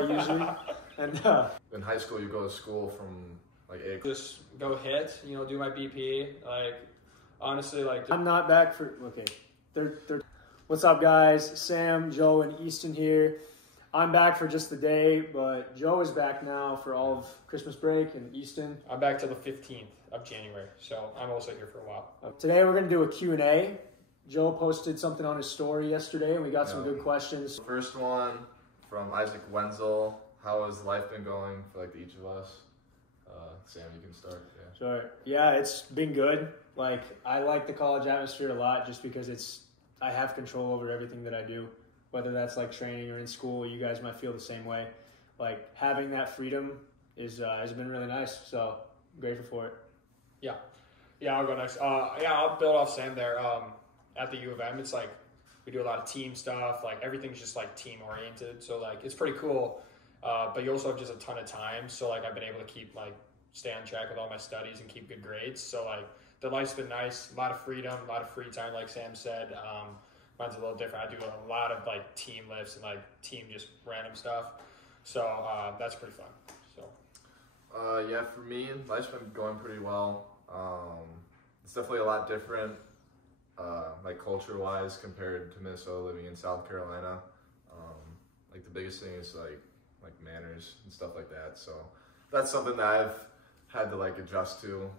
usually. And in high school, you go to school from like 8. Just go hit, do my BP. Like, honestly, like I'm not back for What's up, guys? Sam, Joe, and Easton here. I'm back for just the day, but Joe is back now for all of Christmas break, and Easton. I'm back till the 15th of January, so I'm also here for a while. Today we're going to do a Q&A. Joe posted something on his story yesterday, and we got some good questions. First one from Isaac Wenzel. How has life been going for like each of us? Sam, you can start. Yeah. Sure. Yeah, it's been good. Like, I like the college atmosphere a lot just because I have control over everything that I do, whether that's like training or in school. You guys might feel the same way. Like, having that freedom has been really nice, so I'm grateful for it. Yeah, I'll go next. I'll build off Sam there. At the U of M, it's like we do a lot of team stuff. Like, everything's just like team oriented, so like it's pretty cool. But you also have just a ton of time, so like I've been able to keep stay on track with all my studies and keep good grades. So like the life's been nice, a lot of freedom, a lot of free time, like Sam said. Mine's a little different. I do a lot of like team lifts and like team just random stuff. So that's pretty fun. So yeah, for me, life's been going pretty well. It's definitely a lot different, like culture-wise, compared to Minnesota, living in South Carolina. Like the biggest thing is like manners and stuff like that. So that's something that I've had to like adjust to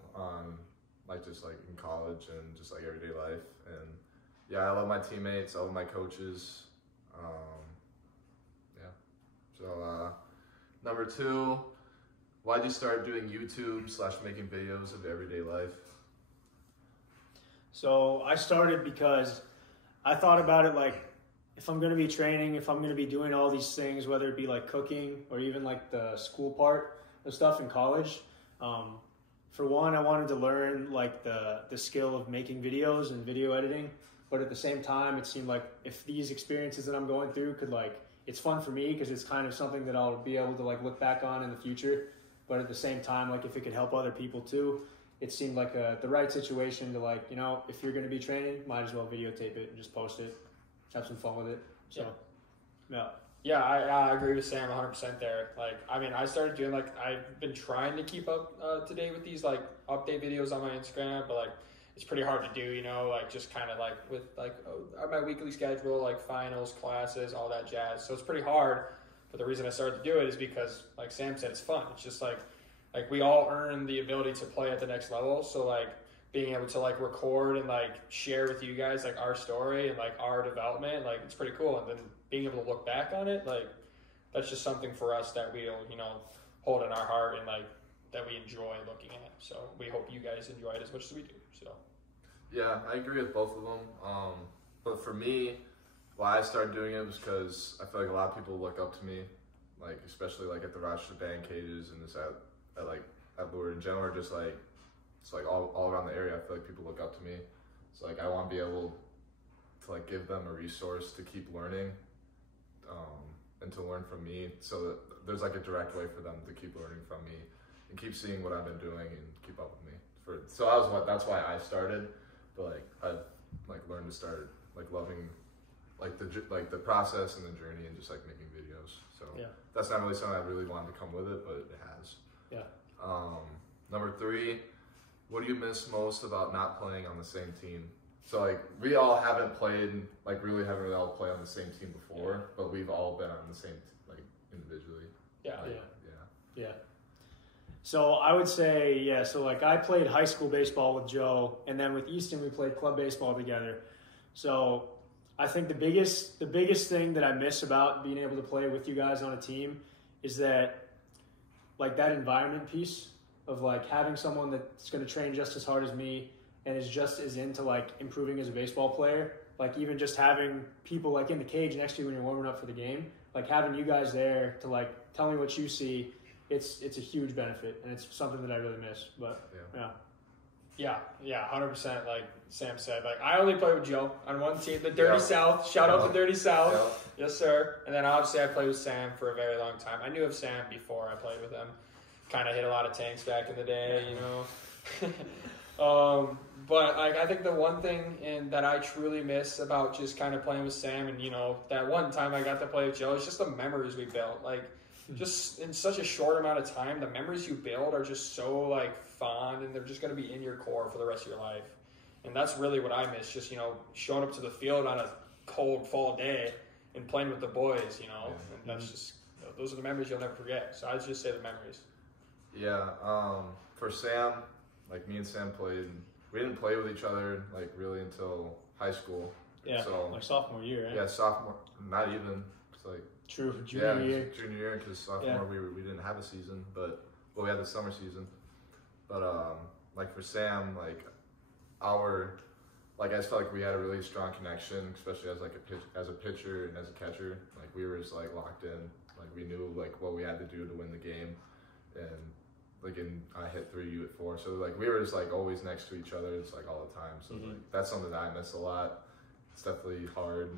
just like in college and just like everyday life. And yeah, I love my teammates, I love my coaches. Yeah. So number 2, why'd you start doing YouTube / making videos of everyday life? So I started because I thought about it like, if I'm going to be training, if I'm going to be doing all these things, whether it be like cooking or even like the school part of stuff in college, for one, I wanted to learn like the skill of making videos and video editing. But at the same time, it seemed like if these experiences that I'm going through it's fun for me because it's kind of something that I'll be able to like look back on in the future. But at the same time, like if it could help other people too, it seemed like the right situation to if you're going to be training, might as well videotape it and just post it. Have some fun with it. So, yeah, I agree with Sam 100% there. Like, I mean, I started doing I've been trying to keep up to date with these update videos on my Instagram, but it's pretty hard to do, just kind of with my weekly schedule, finals, classes, all that jazz. So it's pretty hard. But the reason I started to do it is because, like Sam said, it's fun. It's just like we all earn the ability to play at the next level. So being able to record and share with you guys our story and our development, it's pretty cool. And then being able to look back on it, that's just something for us that we'll hold in our heart and that we enjoy looking at. So we hope you guys enjoy it as much as we do. So yeah, I agree with both of them. But for me, why I started doing it was because I feel like a lot of people look up to me, especially at the Rochester band cages and just at Lure in general, or just it's all around the area. I feel like people look up to me. So I want to be able to give them a resource to keep learning, and to learn from me. So that there's a direct way for them to keep learning from me and keep seeing what I've been doing and keep up with me. That's why I started. But I've learned to start loving the process and the journey and just making videos. So yeah, that's not really something I really wanted to come with it, but it has. Yeah. Number 3. What do you miss most about not playing on the same team? So we all haven't played, really haven't really all played on the same team before, but we've all been on the same, individually. Yeah. So I would say, so I played high school baseball with Joe, and then with Easton we played club baseball together. So I think the biggest thing that I miss about being able to play with you guys on a team is that that environment piece of having someone that's going to train just as hard as me and is just as into improving as a baseball player. Even just having people in the cage next to you when you're warming up for the game, having you guys there to tell me what you see, it's a huge benefit, and it's something that I really miss. But yeah, 100%. Like Sam said, I only play with Joe on one team, the Dirty South. Shout out to Dirty South. Yes, sir. And then obviously I played with Sam for a very long time. I knew of Sam before I played with him. Kind of hit a lot of tanks back in the day, But I think the one thing that I truly miss about just kind of playing with Sam and that one time I got to play with Joe is just the memories we built. just in such a short amount of time, the memories you build are just so like fond, and they're just going to be in your core for the rest of your life. And that's really what I miss, just, showing up to the field on a cold fall day and playing with the boys, and that's just, those are the memories you'll never forget. So I'd just say the memories. Yeah, for Sam, like me and Sam we didn't play with each other like really until high school. Yeah, so, like sophomore year, right? Yeah, sophomore, not even. It's like true, junior year. Junior year, because sophomore we didn't have a season, but we had the summer season. But like for Sam, like I just felt like we had a really strong connection, especially as as a pitcher and as a catcher. Like we were just like locked in. Like we knew like what we had to do to win the game, and like I hit 3, you hit 4. So like we were just like always next to each other. It's like all the time. So like that's something that I miss a lot. It's definitely hard,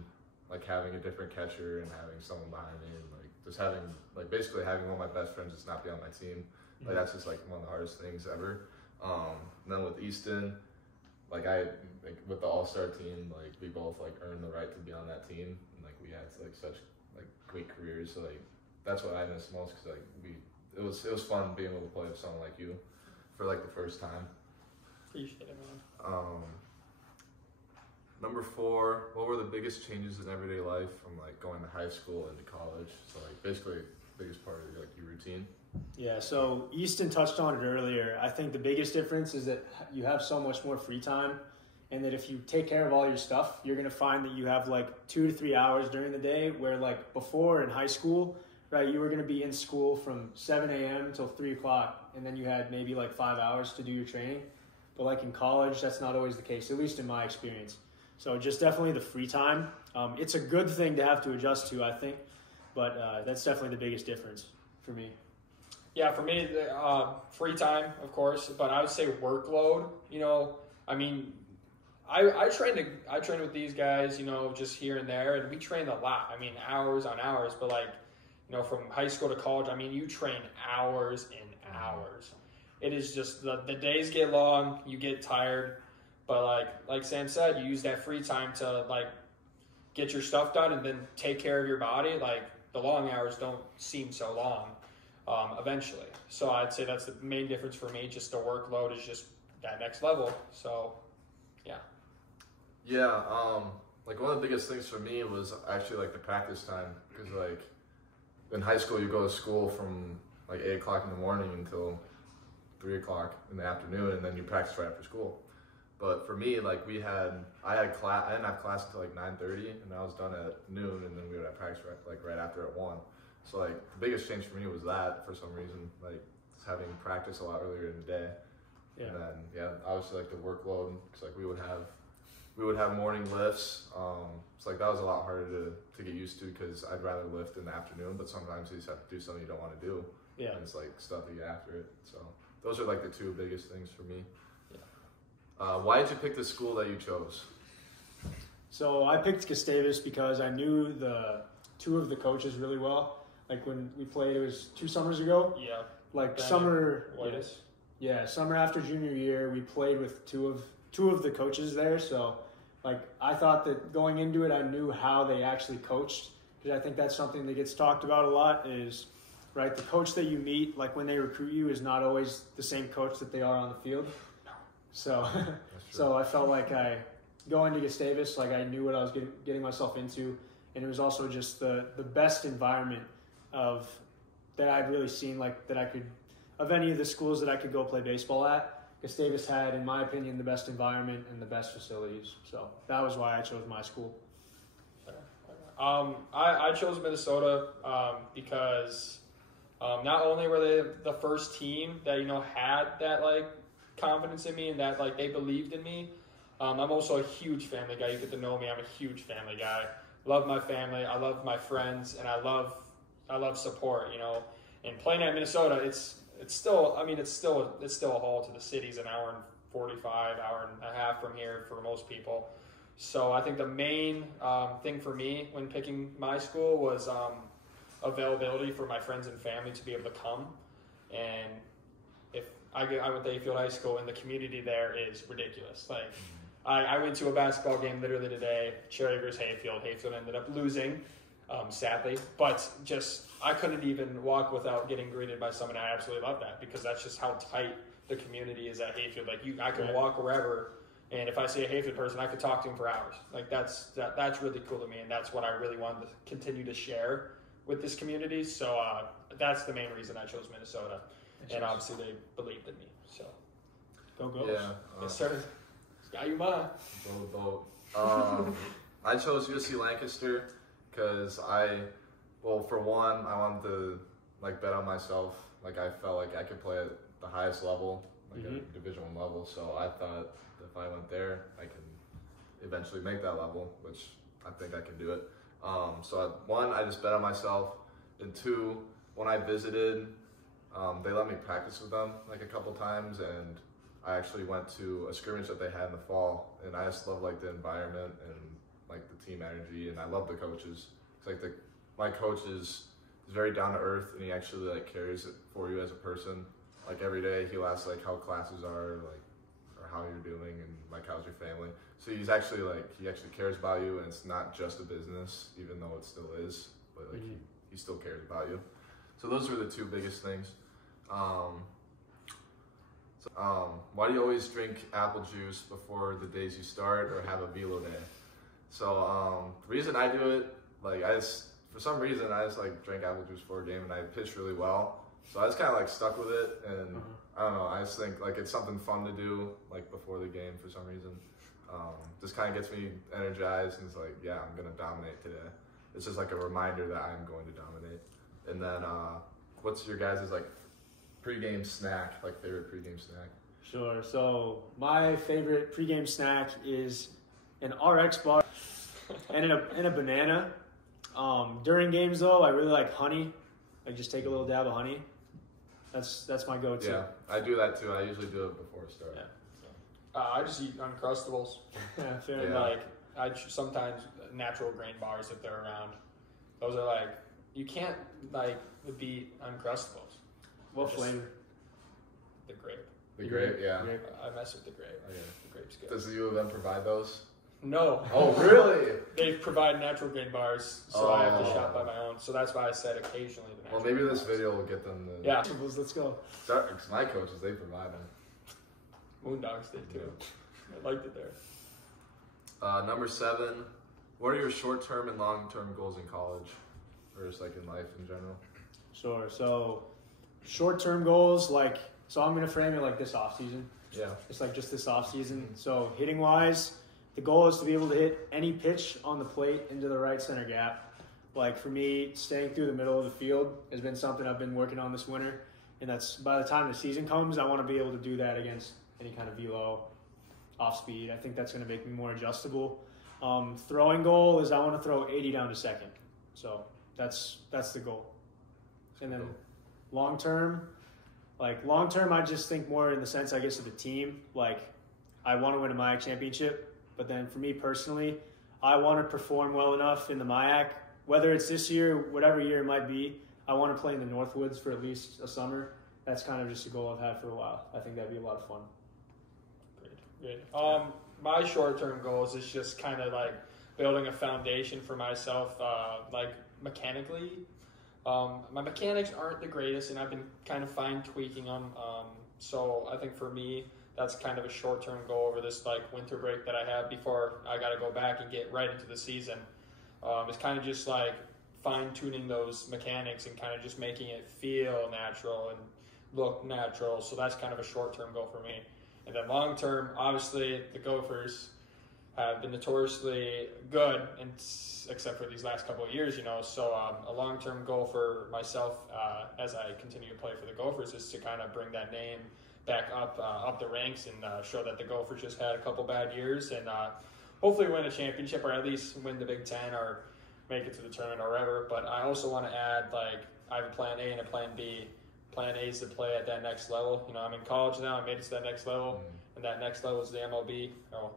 like having a different catcher and having someone behind me, and like just having like basically having one of my best friends just not be on my team. Like that's just like one of the hardest things ever. And then with Easton, like with the All-Star team, like we both like earned the right to be on that team, and like we had like such like great careers. So like that's what I miss most, because like it was fun being able to play with someone like you for like the first time. Appreciate it, man. Number 4, what were the biggest changes in everyday life from like going to high school into college? So like basically the biggest part of like your routine. Yeah, so Easton touched on it earlier. I think the biggest difference is that you have so much more free time, and that if you take care of all your stuff, you're going to find that you have like 2 to 3 hours during the day, where like before in high school, right, you were going to be in school from 7 a.m. till 3 o'clock, and then you had maybe like 5 hours to do your training. But like in college, that's not always the case, at least in my experience. So just definitely the free time. It's a good thing to have to adjust to, I think, but that's definitely the biggest difference for me. Yeah, for me, free time, of course, but I would say workload. I mean, I train with these guys, just here and there, and we train a lot. I mean, hours on hours, but like, from high school to college, I mean, you train hours and hours. It is just the days get long, you get tired, but like Sam said, you use that free time to like get your stuff done and then take care of your body. Like the long hours don't seem so long eventually. So I'd say that's the main difference for me. Just the workload is just that next level. So yeah. Yeah, like one of the biggest things for me was actually like the practice time, because like in high school you go to school from like 8 o'clock in the morning until 3 o'clock in the afternoon, and then you practice right after school. But for me, like I didn't have class until like 9:30, and I was done at noon, and then we would have practice right after at 1. So like the biggest change for me was that, for some reason, like having practice a lot earlier in the day. Yeah. And then obviously like the workload, because like we would have morning lifts. So like that was a lot harder to get used to, because I'd rather lift in the afternoon, but sometimes you just have to do something you don't want to do. Yeah. And it's like stuff you get after it. So those are like the 2 biggest things for me. Why did you pick the school that you chose? So I picked Gustavus because I knew the 2 of the coaches really well. Like when we played, it was 2 summers ago. Yeah. Like Ben summer. Whitus. Yeah, summer after junior year, we played with two of the coaches there. So like I thought that going into it, I knew how they actually coached, because I think that's something that gets talked about a lot. Is right, the coach that you meet, like when they recruit you, is not always the same coach that they are on the field. So, so I felt like going to Gustavus, like I knew what I was getting myself into, and it was also just the best environment that I'd really seen, like that I could, of any of the schools that I could go play baseball at. Gustavus had, in my opinion, the best environment and the best facilities. So that was why I chose my school. I chose Minnesota because not only were they the first team that had that like confidence in me and that like they believed in me. I'm also a huge family guy. You get to know me. I'm a huge family guy. Love my family. I love my friends, and I love support. And playing at Minnesota, it's still a haul to the city. It's an hour and 45, hour and a half from here for most people. So I think the main thing for me when picking my school was availability for my friends and family to be able to come. And if I went to Hayfield High School, and the community there is ridiculous. Like I went to a basketball game literally today, Cherry versus Hayfield. Hayfield ended up losing. sadly. But just I couldn't even walk without getting greeted by someone. I absolutely love that because that's just how tight the community is at Hayfield. Like I can walk wherever, and if I see a Hayfield person, I could talk to him for hours. Like that's really cool to me, and that's what I really wanted to continue to share with this community. So that's the main reason I chose Minnesota, and obviously they believed in me. So go Ghosts. Yeah. yes, sir. Sky you ma. Go I chose USC Lancaster because for one, I wanted to like bet on myself. Like I felt like I could play at the highest level, like a Division I level. So I thought if I went there, I can eventually make that level, which I think I can do it. One, I just bet on myself, and two, when I visited, they let me practice with them like a couple times, and I actually went to a scrimmage that they had in the fall, and I just love like the environment and like the team energy, and I love the coaches. It's like my coach is very down to earth, and he actually like cares for you as a person. Like every day, he'll ask like how classes are, like or how you're doing, and like how's your family. So he actually cares about you, and it's not just a business, even though it still is. But like he still cares about you. So those are the two biggest things. Why do you always drink apple juice before the days you start or have a velo day? So the reason I do it, like for some reason I just like drink apple juice before a game, and I pitch really well. So I just kind of like stuck with it, and I don't know. I just think like it's something fun to do like before the game for some reason. Just kind of gets me energized, and it's like, yeah, I'm gonna dominate today. It's just like a reminder that I'm going to dominate. And then, what's your guys' like pregame snack? Like favorite pregame snack? Sure. So my favorite pregame snack is an RX bar and a banana. During games though, I really like honey. Like just take a little dab of honey. That's my go-to. Yeah, I do that too. I usually do it before start. Yeah. I just eat Uncrustables. Yeah, fair And enough. like sometimes natural grain bars if they're around. Those are like you can't like beat Uncrustables. What flavor? The grape. The grape, yeah. I mess with the grape. Okay. The grape's good. Does the U of M provide those? No. Oh, really? They provide natural grain bars, so I have to shop by my own. So that's why I said occasionally the natural Well, maybe this grain video will get them to... Yeah. Let's go. My coaches, they provide them. Moondogs did too. I liked it there. Number 7, what are your short-term and long-term goals in college? Or just like in life in general? Sure. So short-term goals, so I'm going to frame it like this offseason. Yeah. It's like just this offseason. So hitting-wise, the goal is to be able to hit any pitch on the plate into the right center gap. Like for me, staying through the middle of the field has been something I've been working on this winter. And that's by the time the season comes, I want to be able to do that against any kind of velo, off speed. I think that's going to make me more adjustable. Throwing goal is I want to throw 80 down to second. So that's the goal. And then long term, I just think more in the sense, I guess, of the team. Like I want to win a MIAC championship, but then for me personally, I want to perform well enough in the MIAC, whether it's this year, whatever year it might be. I want to play in the Northwoods for at least a summer. That's kind of just a goal I've had for a while. I think that'd be a lot of fun. Great. My short-term goals is just kind of like building a foundation for myself, like mechanically. My mechanics aren't the greatest, and I've been kind of fine-tweaking them. So I think for me, that's kind of a short-term goal over this like winter break that I have before I got to go back and get right into the season. It's kind of just like fine-tuning those mechanics and kind of just making it feel natural and look natural. So that's kind of a short-term goal for me. And then long-term, obviously, the Gophers have been notoriously good, except for these last couple of years, So a long-term goal for myself as I continue to play for the Gophers is to kind of bring that name back up the ranks and show that the Gophers just had a couple bad years and hopefully win a championship or at least win the Big Ten or make it to the tournament or whatever. But I also want to add, I have a plan A and a plan B. Plan A is to play at that next level. I'm in college now. I made it to that next level, and that next level is the MLB. I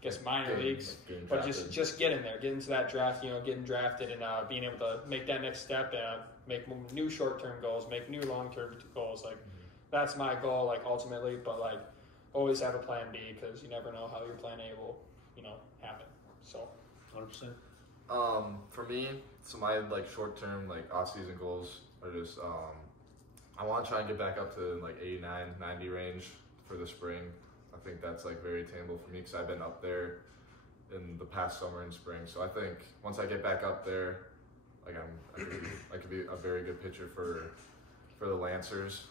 guess minor leagues, but just get in there, get into that draft. Getting drafted and being able to make that next step and make new short-term goals, make new long-term goals. That's my goal, ultimately. But always have a plan B because you never know how your plan A will, happen. So, 100%. For me, so my like short-term like off-season goals are just I want to try and get back up to like 89, 90 range for the spring. I think that's like very attainable for me because I've been up there in the past summer and spring. So I think once I get back up there, like I could be a very good pitcher for the Lancers.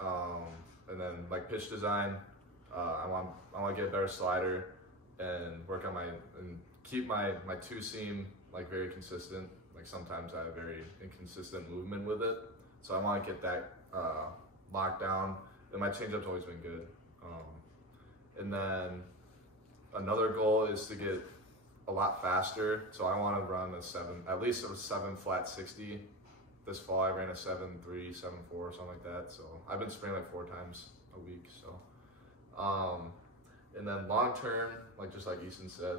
And then like pitch design, I want to get a better slider and work on and keep my two seam like very consistent. Like sometimes I have very inconsistent movement with it, so I want to get that locked down. And my changeup's always been good. And then another goal is to get a lot faster. So I want to run at least a 7 flat 60. This fall I ran a 7.3, 7.4, something like that. So I've been sprinting like 4 times a week. So, and then long term, like just like Easton said,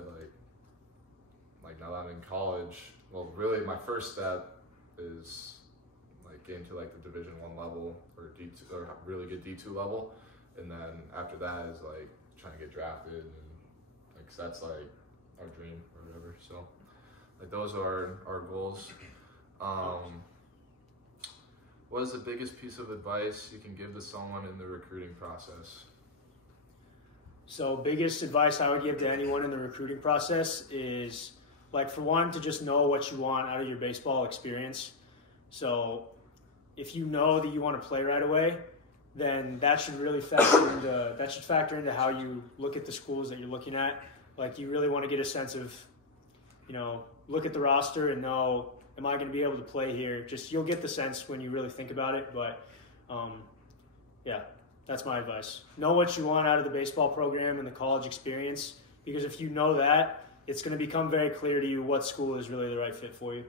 like now that I'm in college, well, really my first step is like getting to like the Division I level or D2 or really good D2 level, and then after that is like trying to get drafted, and like 'cause that's like our dream or whatever. So like those are our goals. What is the biggest piece of advice you can give to someone in the recruiting process? So biggest advice I would give to anyone in the recruiting process is, like, for one, to just know what you want out of your baseball experience. So if you know that you want to play right away, then that should really factor into how you look at the schools that you're looking at. Like, you really want to get a sense of, look at the roster and know, am I going to be able to play here? Just, you'll get the sense when you really think about it. But yeah, that's my advice. Know what you want out of the baseball program and the college experience, because if you know that, it's going to become very clear to you what school is really the right fit for you.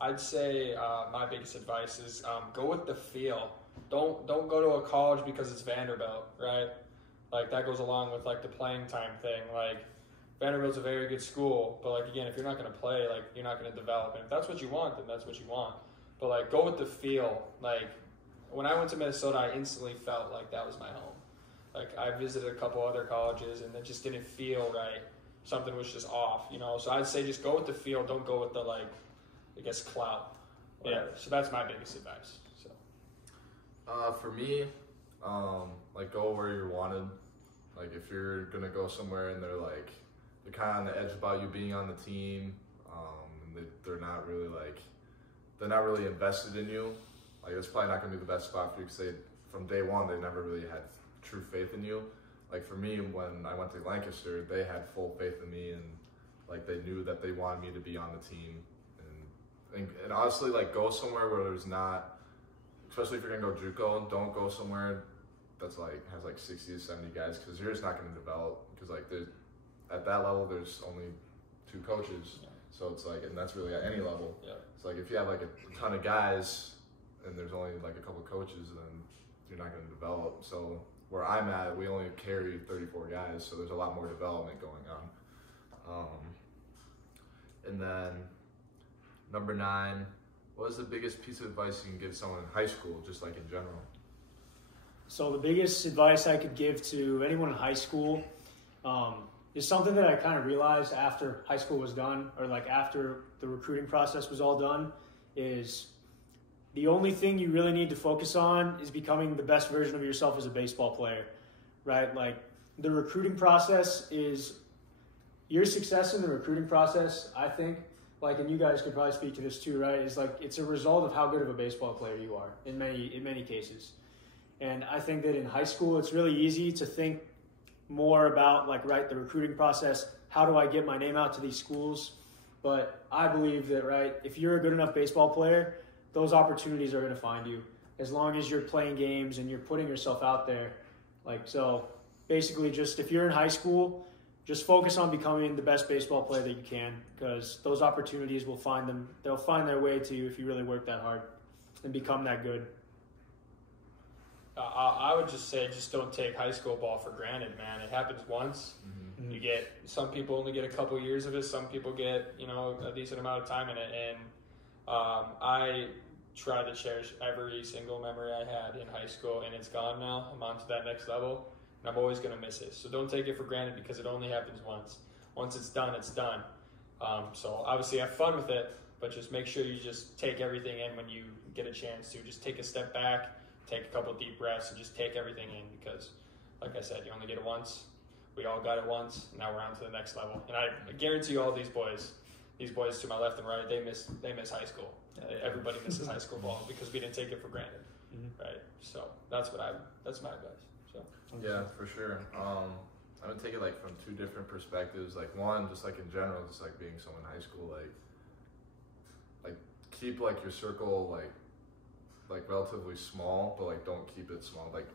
I'd say my biggest advice is go with the feel. Don't go to a college because it's Vanderbilt, right? Like, that goes along with like the playing time thing. Like, Vanderbilt's a very good school, but like, again, if you're not going to play, like, you're not going to develop. And if that's what you want, then that's what you want. But like, go with the feel. Like, when I went to Minnesota, I instantly felt like that was my home. Like, I visited a couple other colleges and it just didn't feel right. Something was just off, So I'd say just go with the feel. Don't go with the, like, I guess, clout. Yeah. So that's my biggest advice. So. For me, like, go where you're wanted. Like, if you're gonna go somewhere and they're kind of on the edge about you being on the team, and they're not really invested in you. Like, it's probably not gonna be the best spot for you because from day one they never really had true faith in you. Like, for me, when I went to Lancaster, they had full faith in me, and like, they knew that they wanted me to be on the team. And honestly, like, go somewhere where there's not, especially if you're gonna go Juco, don't go somewhere that's has 60 to 70 guys, because you're just not gonna develop. Because like, at that level, there's only 2 coaches, so it's like, and that's really at any level. Yeah. It's like, if you have like a ton of guys and there's only like a couple coaches, then you're not gonna develop. So where I'm at, we only carry 34 guys, so there's a lot more development going on. And then number 9, what is the biggest piece of advice you can give someone in high school, just like in general? So the biggest advice I could give to anyone in high school is something that I kind of realized after high school was done, or like after the recruiting process was all done, is the only thing you really need to focus on is becoming the best version of yourself as a baseball player, right? Like, the recruiting process is, your success in the recruiting process, I think, like, and you guys could probably speak to this too, right? Is like, it's a result of how good of a baseball player you are in many cases. And I think that in high school, it's really easy to think more about the recruiting process. How do I get my name out to these schools? But I believe that, right, if you're a good enough baseball player, those opportunities are going to find you as long as you're playing games and you're putting yourself out there. Like, so basically, just if you're in high school, just focus on becoming the best baseball player that you can, because those opportunities they'll find their way to you if you really work that hard and become that good. I would just say, just don't take high school ball for granted, man. It happens once. Mm-hmm. Some people only get a couple years of it. Some people get, a decent amount of time in it. And I try to cherish every single memory I had in high school, and it's gone now. I'm on to that next level, and I'm always going to miss it. So don't take it for granted, because it only happens once. Once it's done, it's done. So obviously have fun with it, but just make sure you just take everything in when you get a chance to. Just take a step back, take a couple deep breaths, and just take everything in because, like I said, you only get it once. We all got it once, and now we're on to the next level. And I guarantee you all these boys to my left and right, they miss high school. Everybody misses high school ball because we didn't take it for granted, right? So that's my advice. So yeah, for sure. I would take it like from two different perspectives. Like one, just like in general, just like being someone in high school, like keep like your circle like relatively small, but like don't keep it small. Like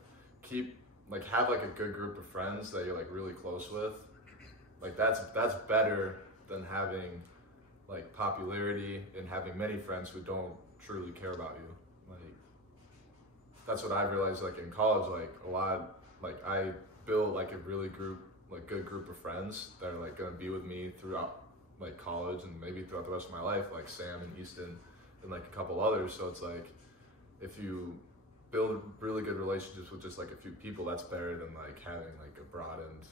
keep like have like a good group of friends that you're like really close with. Like that's better than having like popularity and having many friends who don't truly care about you. Like that's what I realized like in college, like a lot, like I built like a really good group of friends that are like gonna be with me throughout like college and maybe throughout the rest of my life, like Sam and Easton and like a couple others. So it's like if you build really good relationships with just like a few people, that's better than like having like a broadened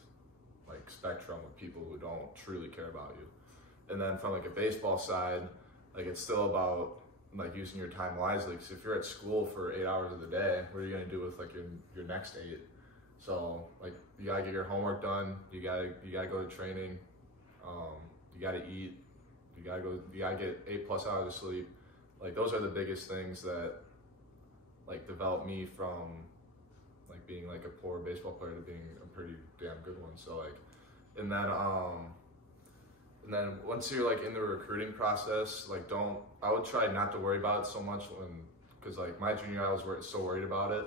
like spectrum of people who don't truly care about you. And then from like a baseball side, like it's still about like using your time wisely. Because if you're at school for 8 hours of the day, what are you gonna do with like your next 8? So like you gotta get your homework done. You gotta go to training. You gotta eat. You gotta get 8+ hours of sleep. Like those are the biggest things that like developed me from like being like a poor baseball player to being a pretty damn good one. So like, and then once you're like in the recruiting process, like I would try not to worry about it so much because like my junior year I was so worried about it,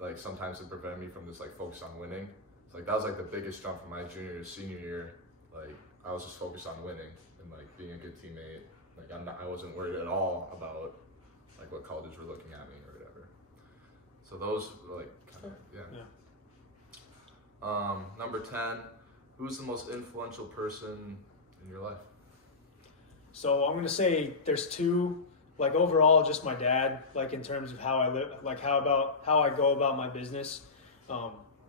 like sometimes it prevented me from just like focus on winning. So like that was like the biggest jump from my junior to senior year. Like I was just focused on winning and like being a good teammate. Like I wasn't worried at all about like what colleges were looking at me or whatever. So those were like kind of, yeah. Number 10, who's the most influential person in your life? So I'm going to say there's two, like overall just my dad, like in terms of how I live, like how I go about my business,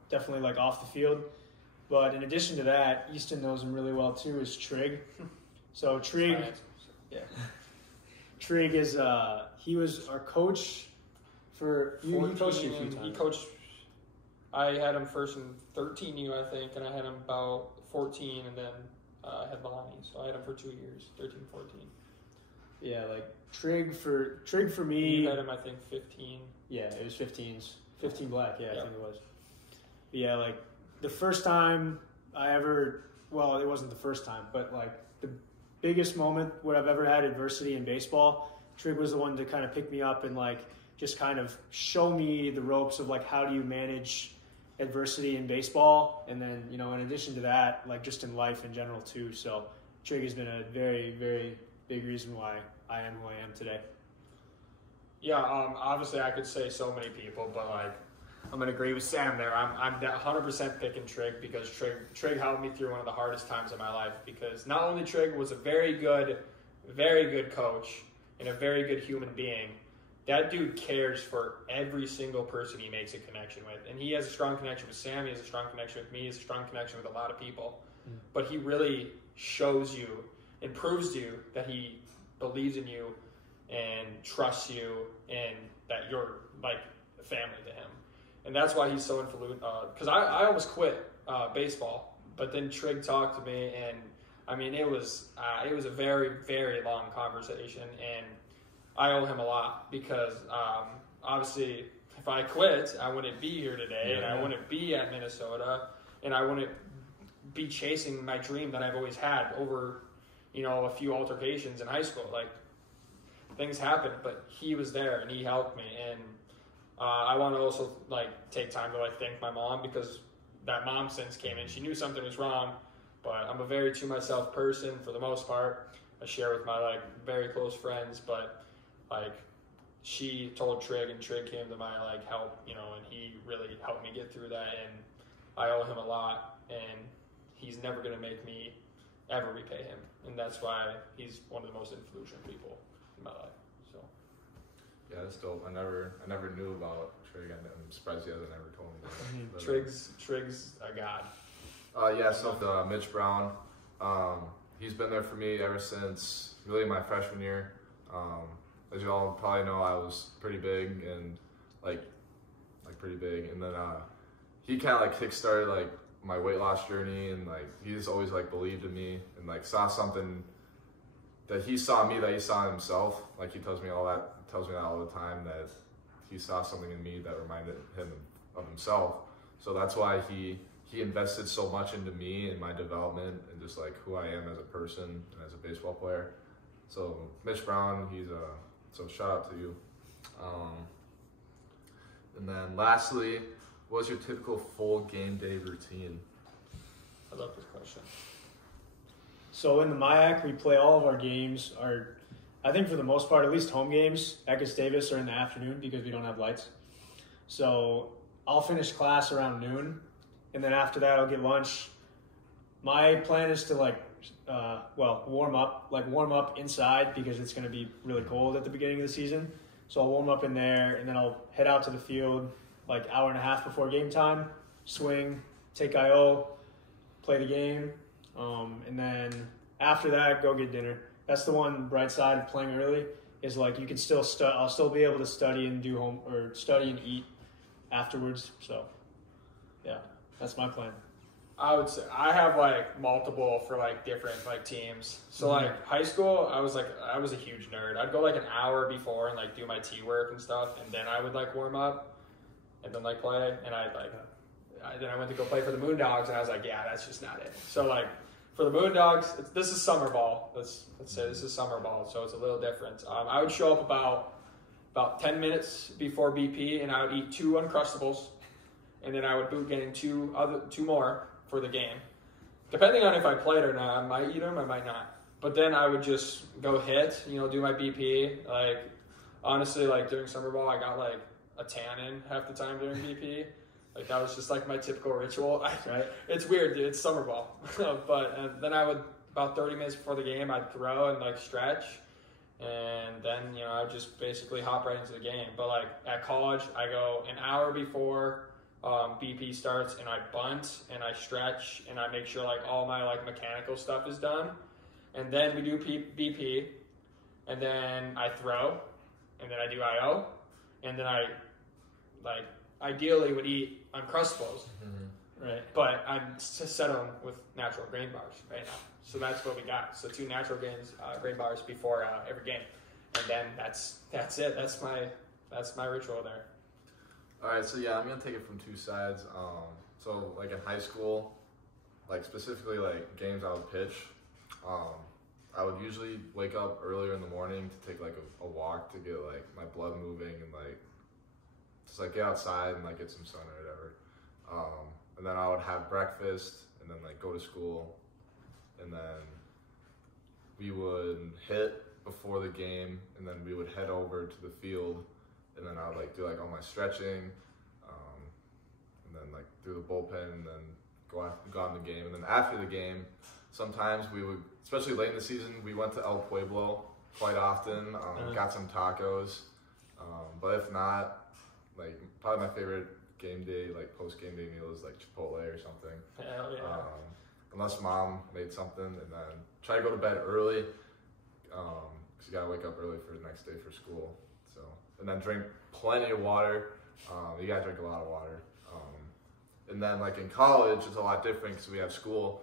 definitely like off the field. But in addition to that, Easton knows him really well too, is Trig. So Trig, Trig is, he was our coach for, he coached you a few times. I had him first in 13U, I think, and I had him about 14, and then I had Lonnie, so I had him for 2 years, 13, 14. Yeah, like Trig for me. You had him, I think, 15. Yeah, it was 15s. 15 black, yeah, I think it was. But yeah, like the first time it wasn't the first time, but like the biggest moment where I've ever had adversity in baseball, Trig was the one to kind of pick me up and like just kind of show me the ropes of like how do you manage adversity in baseball, and then in addition to that, like just in life in general too. So Trig has been a very, very big reason why I am who I am today. Yeah, obviously I could say so many people, but like I'm gonna agree with Sam there. I'm 100% picking Trig because Trig helped me through one of the hardest times of my life. Because not only Trig was a very good coach and a very good human being, that dude cares for every single person he makes a connection with. And he has a strong connection with Sam, he has a strong connection with me, he has a strong connection with a lot of people. But he really shows you and proves to you that he believes in you and trusts you and that you're like family to him. And that's why he's so influential. Because I almost quit baseball, but then Trig talked to me, and I mean, it was a very, very long conversation, and I owe him a lot because obviously if I quit, I wouldn't be here today, and I wouldn't be at Minnesota, and I wouldn't be chasing my dream that I've always had over, a few altercations in high school. Like, things happened, but he was there, and he helped me, and I want to also, take time to, thank my mom because that mom since came in. She knew something was wrong, but I'm a very to-myself person for the most part. I share with my, very close friends, but she told Trig, and Trig came to my help, and he really helped me get through that, and I owe him a lot, and he's never going to make me ever repay him, and that's why he's one of the most influential people in my life. So yeah, that's dope. I never knew about Trig. I'm surprised he hasn't ever told me that. Trig's a god. So Mitch Brown, he's been there for me ever since really my freshman year. As you all probably know, I was pretty big and like pretty big, and then he kind of like kickstarted like my weight loss journey, and like he just always like believed in me and like saw something that he saw in me that he saw in himself. Like he tells me that all the time, that he saw something in me that reminded him of himself. So that's why he invested so much into me and my development and just like who I am as a person and as a baseball player. So Mitch Brown, so shout out to you. And then lastly, what's your typical full game day routine? I love this question. So in the MIAC, we play all of our games, I think for the most part, at least home games at Gustavus are in the afternoon because we don't have lights. So I'll finish class around noon, and then after that I'll get lunch. My plan is to warm up inside because it's going to be really cold at the beginning of the season. So I'll warm up in there, and then I'll head out to the field like hour and a half before game time, swing, take IO, play the game, and then after that, go get dinner. That's the one bright side of playing early is like you can still I'll still be able to study and study and eat afterwards. So yeah, that's my plan. I would say I have like multiple for like different like teams. So like high school, I was a huge nerd. I'd go like an hour before and like do my T work and stuff, and then I would like warm up and then like play. And then I went to go play for the Moondogs, and I was like, yeah, that's just not it. So like for the Moondogs, this is summer ball. Let's say this is summer ball, so it's a little different. I would show up about 10 minutes before BP, and I would eat 2 Uncrustables, and then I would boot gang 2 more for the game. Depending on if I played or not, I might eat them, I might not. But then I would just go hit, do my BP. Like, honestly, like during summer ball, I got like a tan in half the time during BP. Like that was just like my typical ritual. Right? It's weird, dude. It's summer ball. But then I would, about 30 minutes before the game, I'd throw and like stretch. And then, I'd just basically hop right into the game. But like at college, I go an hour before BP starts, and I bunt and I stretch and I make sure like all my like mechanical stuff is done, and then we do BP, and then I throw, and then I do IO, and then I like ideally would eat Uncrustables, right? But I'm settling with natural grain bars right now, so that's what we got. So 2 natural grain bars before every game, and then that's it. That's my ritual there. All right, so yeah, I'm gonna take it from 2 sides. So like in high school, like specifically like games I would pitch, I would usually wake up earlier in the morning to take like a walk to get like my blood moving and like just like get outside and like get some sun or whatever. And then I would have breakfast and then like go to school, and then we would hit before the game, and then we would head over to the field. And then I would like do like all my stretching, and then like do the bullpen, and then go out in the game. And then after the game, sometimes we would, especially late in the season, we went to El Pueblo quite often, got some tacos. But if not, like probably my favorite game day, like post game day meal is like Chipotle or something. Hell yeah. Unless mom made something, and then try to go to bed early, because you gotta wake up early for the next day for school. So. And then drink plenty of water. You gotta drink a lot of water. And then like in college, it's a lot different because we have school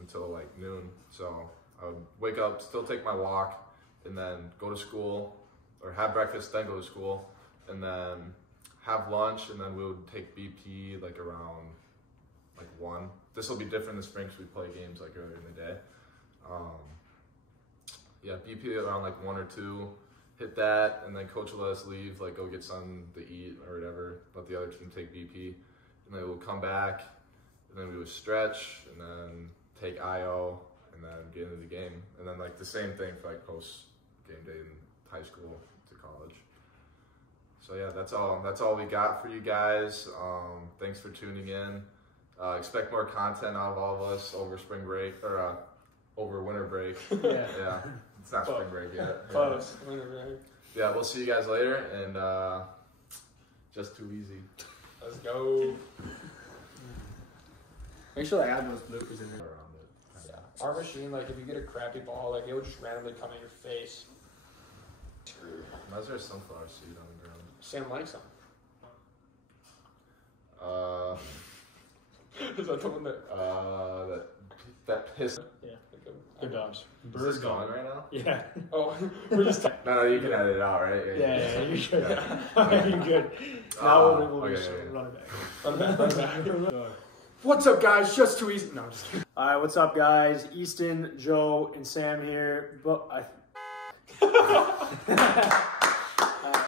until like noon. So I would wake up, still take my walk, and then go to school, or have breakfast, then go to school, and then have lunch, and then we would take BP like around like 1. This will be different in the spring because we play games like earlier in the day. Yeah, BP around like 1 or 2. Hit that, and then coach will let us leave, like go get something to eat or whatever, let the other team take BP, and then we'll come back, and then we would stretch, and then take IO, and then get into the game. And then like the same thing for like post game day in high school to college. So yeah, that's all we got for you guys. Thanks for tuning in. Expect more content out of all of us over spring break, or over winter break. Yeah. It's not spring break yet. Close. Winter break. Yeah, we'll see you guys later, and just too easy. Let's go. Make sure I add those bloopers in there. Around it. Yeah. Our machine, like, if you get a crappy ball, like, it will just randomly come in your face. Screwed. Why is there a sunflower seed on the ground? Sam likes them. Is that the one that... that piss. Yeah. Good dogs. Is this going right now? Yeah. Oh, we're just... No, you can edit it out, right? Yeah, you're good. Yeah. You're good. Now we'll okay, just yeah. run it back. Run back. What's up, guys? Just too easy. No, I'm just kidding. All right, what's up, guys? Easton, Joe, and Sam here. But